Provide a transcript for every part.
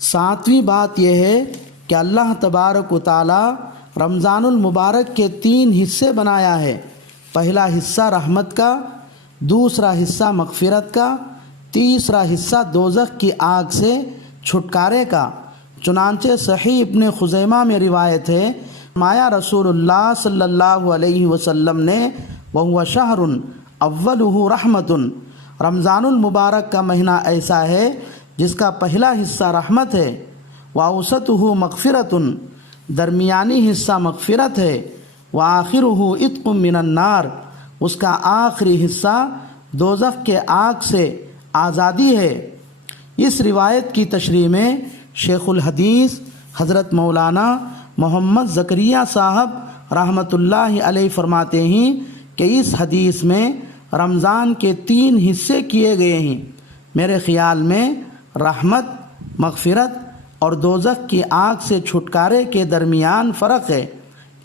ساتویں بات یہ ہے کہ اللہ تبارک و تعالی رمضان المبارک کے 3 حصے بنایا ہے۔ پہلا حصہ رحمت کا، دوسرا حصہ مغفرت کا، تیسرا حصہ دوزخ کی آگ سے چھٹکارے کا۔ چنانچہ صحیح ابن خزیمہ میں روایت ہے، مایا رسول اللہ صلی اللہ علیہ وسلم نے وَهُوَ شَهْرٌ أَوَّلُهُ رَحْمَةٌ، رمضان المبارک کا مہینہ ایسا ہے جس کا پہلا حصہ رحمت ہے، وَأَوْسَطُهُ مَغْفِرَةٌ، درمیانی حصہ مغفرت ہے، وَآخِرُهُ عِتْقٌ مِّنَ النَّارِ، اس کا آخری حصہ دوزخ کے آگ سے آزادی ہے۔ اس روایت کی تشریح میں شیخ الحدیث حضرت مولانا محمد زکریہ صاحب رحمۃ اللہ علیہ فرماتے ہیں کہ اس حدیث میں رمضان کے 3 حصے کیے گئے ہیں۔ میرے خیال میں رحمت، مغفرت اور دوزخ کی آگ سے چھٹکارے کے درمیان فرق ہے،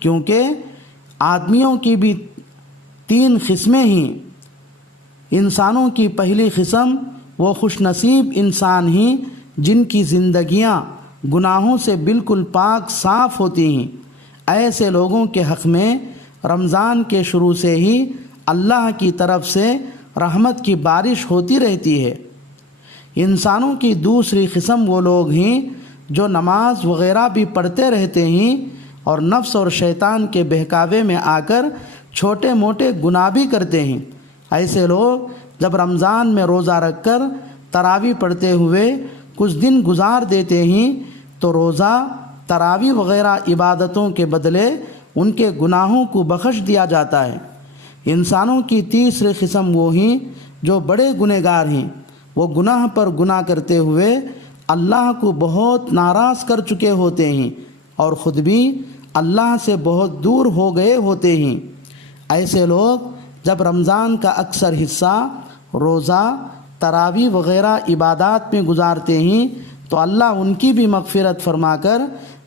کیونکہ آدمیوں کی بھی 3 قسمیں ہیں۔ انسانوں کی پہلی قسم وہ خوش نصیب انسان ہیں جن کی زندگیاں گناہوں سے بالکل پاک صاف ہوتی ہیں۔ ایسے لوگوں کے حق میں رمضان کے شروع سے ہی اللہ کی طرف سے رحمت کی بارش ہوتی رہتی ہے۔ انسانوں کی دوسری قسم وہ لوگ ہیں جو نماز وغیرہ بھی پڑھتے رہتے ہیں اور نفس اور شیطان کے بہکاوے میں آ کر چھوٹے موٹے گناہ بھی کرتے ہیں۔ ایسے لوگ جب رمضان میں روزہ رکھ کر تراویح پڑھتے ہوئے کچھ دن گزار دیتے ہیں تو روزہ، تراویح وغیرہ عبادتوں کے بدلے ان کے گناہوں کو بخش دیا جاتا ہے۔ انسانوں کی تیسری قسم وہ ہیں جو بڑے گنہگار ہیں، وہ گناہ پر گناہ کرتے ہوئے اللہ کو بہت ناراض کر چکے ہوتے ہیں اور خود بھی اللہ سے بہت دور ہو گئے ہوتے ہیں۔ ایسے لوگ جب رمضان کا اکثر حصہ روزہ، تراویح وغیرہ عبادات میں گزارتے ہیں تو اللہ ان کی بھی مغفرت فرما کر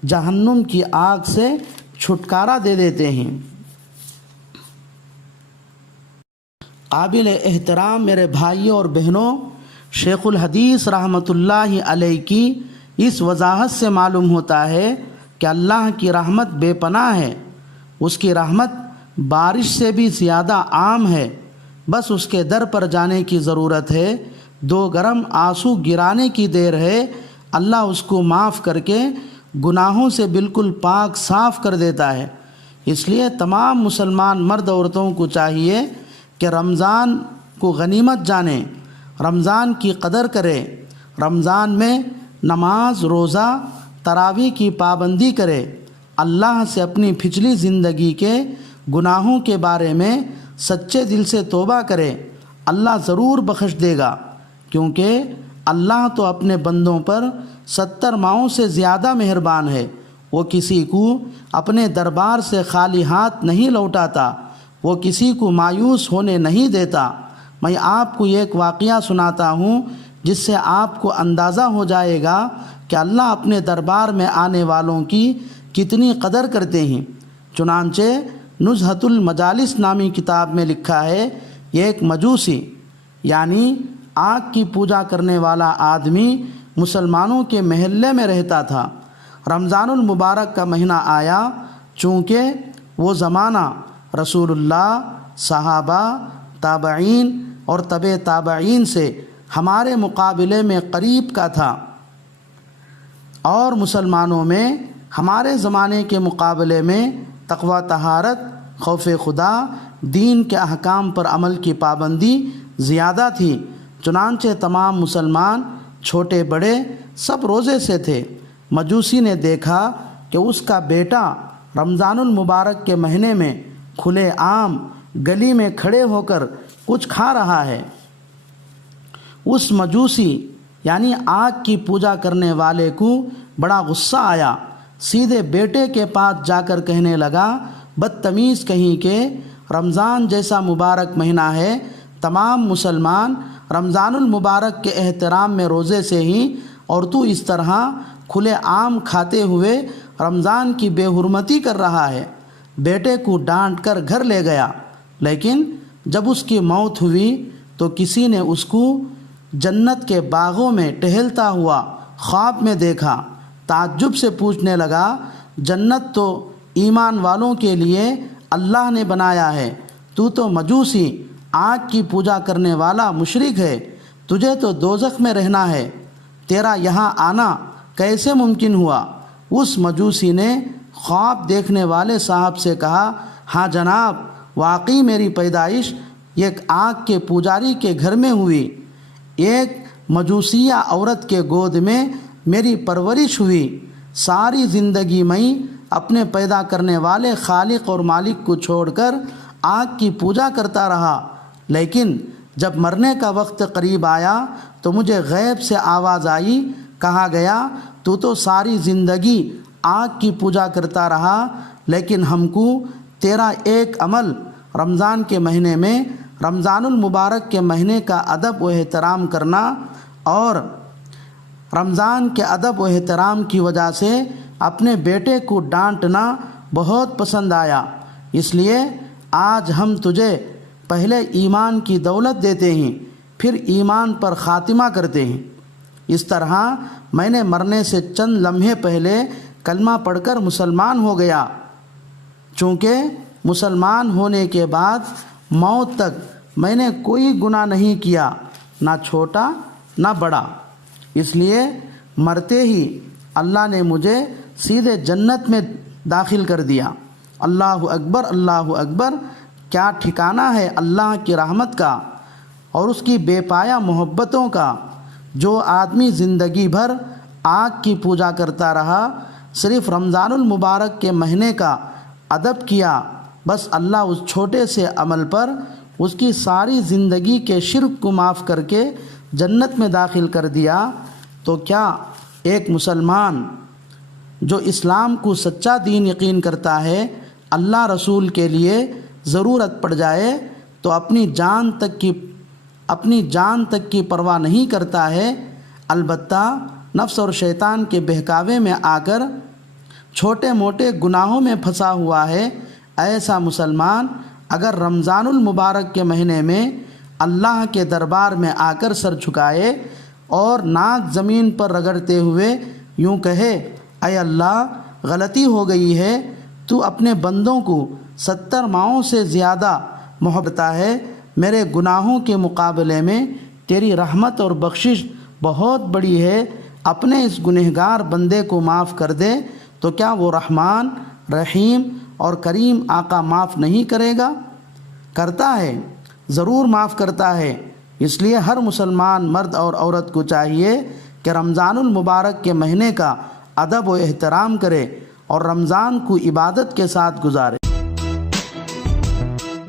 جہنم کی آگ سے چھٹکارا دے دیتے ہیں۔ قابل احترام میرے بھائیوں اور بہنوں، شیخ الحدیث رحمۃ اللہ علیہ کی اس وضاحت سے معلوم ہوتا ہے کہ اللہ کی رحمت بے پناہ ہے۔ اس کی رحمت بارش سے بھی زیادہ عام ہے، بس اس کے در پر جانے کی ضرورت ہے، 2 گرم آنسو گرانے کی دیر ہے، اللہ اس کو معاف کر کے گناہوں سے بالکل پاک صاف کر دیتا ہے۔ اس لیے تمام مسلمان مرد عورتوں کو چاہیے کہ رمضان کو غنیمت جانیں، رمضان کی قدر کرے، رمضان میں نماز، روزہ، تراویح کی پابندی کرے، اللہ سے اپنی پچھلی زندگی کے گناہوں کے بارے میں سچے دل سے توبہ کرے، اللہ ضرور بخش دے گا، کیونکہ اللہ تو اپنے بندوں پر 70 ماؤں سے زیادہ مہربان ہے۔ وہ کسی کو اپنے دربار سے خالی ہاتھ نہیں لوٹاتا، وہ کسی کو مایوس ہونے نہیں دیتا۔ میں آپ کو ایک واقعہ سناتا ہوں جس سے آپ کو اندازہ ہو جائے گا کہ اللہ اپنے دربار میں آنے والوں کی کتنی قدر کرتے ہیں۔ چنانچہ نزہۃ المجالس نامی کتاب میں لکھا ہے، ایک مجوسی یعنی آگ کی پوجا کرنے والا آدمی مسلمانوں کے محلے میں رہتا تھا۔ رمضان المبارک کا مہینہ آیا، چونکہ وہ زمانہ رسول اللہ، صحابہ، تابعین اور تبع تابعین سے ہمارے مقابلے میں قریب کا تھا، اور مسلمانوں میں ہمارے زمانے کے مقابلے میں تقوی، طہارت، خوف خدا، دین کے احکام پر عمل کی پابندی زیادہ تھی۔ چنانچہ تمام مسلمان چھوٹے بڑے سب روزے سے تھے۔ مجوسی نے دیکھا کہ اس کا بیٹا رمضان المبارک کے مہینے میں کھلے عام گلی میں کھڑے ہو کر کچھ کھا رہا ہے۔ اس مجوسی یعنی آگ کی پوجا کرنے والے کو بڑا غصہ آیا، سیدھے بیٹے کے پاس جا کر کہنے لگا، بدتمیز کہیں کہ رمضان جیسا مبارک مہینہ ہے، تمام مسلمان رمضان المبارک کے احترام میں روزے سے ہی، اور تو اس طرح کھلے عام کھاتے ہوئے رمضان کی بے حرمتی کر رہا ہے۔ بیٹے کو ڈانٹ کر گھر لے گیا، لیکن جب اس کی موت ہوئی تو کسی نے اس کو جنت کے باغوں میں ٹہلتا ہوا خواب میں دیکھا، تعجب سے پوچھنے لگا، جنت تو ایمان والوں کے لیے اللہ نے بنایا ہے، تو مجوسی آگ کی پوجا کرنے والا مشرک ہے، تجھے تو دوزخ میں رہنا ہے، تیرا یہاں آنا کیسے ممکن ہوا؟ اس مجوسی نے خواب دیکھنے والے صاحب سے کہا، ہاں جناب، واقعی میری پیدائش ایک آگ کے پجاری کے گھر میں ہوئی، ایک مجوسیہ عورت کے گود میں میری پرورش ہوئی، ساری زندگی میں اپنے پیدا کرنے والے خالق اور مالک کو چھوڑ کر آگ کی پوجا کرتا رہا، لیکن جب مرنے کا وقت قریب آیا تو مجھے غیب سے آواز آئی، کہا گیا تو ساری زندگی آگ کی پوجا کرتا رہا، لیکن ہم کو تیرا ایک عمل رمضان کے مہینے میں، رمضان المبارک کے مہینے کا ادب و احترام کرنا اور رمضان کے ادب و احترام کی وجہ سے اپنے بیٹے کو ڈانٹنا بہت پسند آیا، اس لیے آج ہم تجھے پہلے ایمان کی دولت دیتے ہیں، پھر ایمان پر خاتمہ کرتے ہیں۔ اس طرح میں نے مرنے سے چند لمحے پہلے کلمہ پڑھ کر مسلمان ہو گیا، چونکہ مسلمان ہونے کے بعد موت تک میں نے کوئی گناہ نہیں کیا، نہ چھوٹا نہ بڑا، اس لیے مرتے ہی اللہ نے مجھے سیدھے جنت میں داخل کر دیا۔ اللہ اکبر، اللہ اکبر، کیا ٹھکانہ ہے اللہ کی رحمت کا اور اس کی بے پایہ محبتوں کا۔ جو آدمی زندگی بھر آگ کی پوجا کرتا رہا، صرف رمضان المبارک کے مہینے کا ادب کیا، بس اللہ اس چھوٹے سے عمل پر اس کی ساری زندگی کے شرک کو معاف کر کے جنت میں داخل کر دیا۔ تو کیا ایک مسلمان جو اسلام کو سچا دین یقین کرتا ہے، اللہ رسول کے لیے ضرورت پڑ جائے تو اپنی جان تک کی پرواہ نہیں کرتا ہے، البتہ نفس اور شیطان کے بہکاوے میں آ کر چھوٹے موٹے گناہوں میں پھنسا ہوا ہے، ایسا مسلمان اگر رمضان المبارک کے مہینے میں اللہ کے دربار میں آ کر سر جھکائے اور ناک زمین پر رگڑتے ہوئے یوں کہے، اے اللہ، غلطی ہو گئی ہے، تو اپنے بندوں کو 70 ماؤں سے زیادہ محبت ہے، میرے گناہوں کے مقابلے میں تیری رحمت اور بخشش بہت بڑی ہے، اپنے اس گنہگار بندے کو معاف کر دے، تو کیا وہ رحمان، رحیم اور کریم آقا معاف نہیں کرے گا؟ کرتا ہے، ضرور معاف کرتا ہے۔ اس لیے ہر مسلمان مرد اور عورت کو چاہیے کہ رمضان المبارک کے مہینے کا ادب و احترام کرے اور رمضان کو عبادت کے ساتھ گزارے۔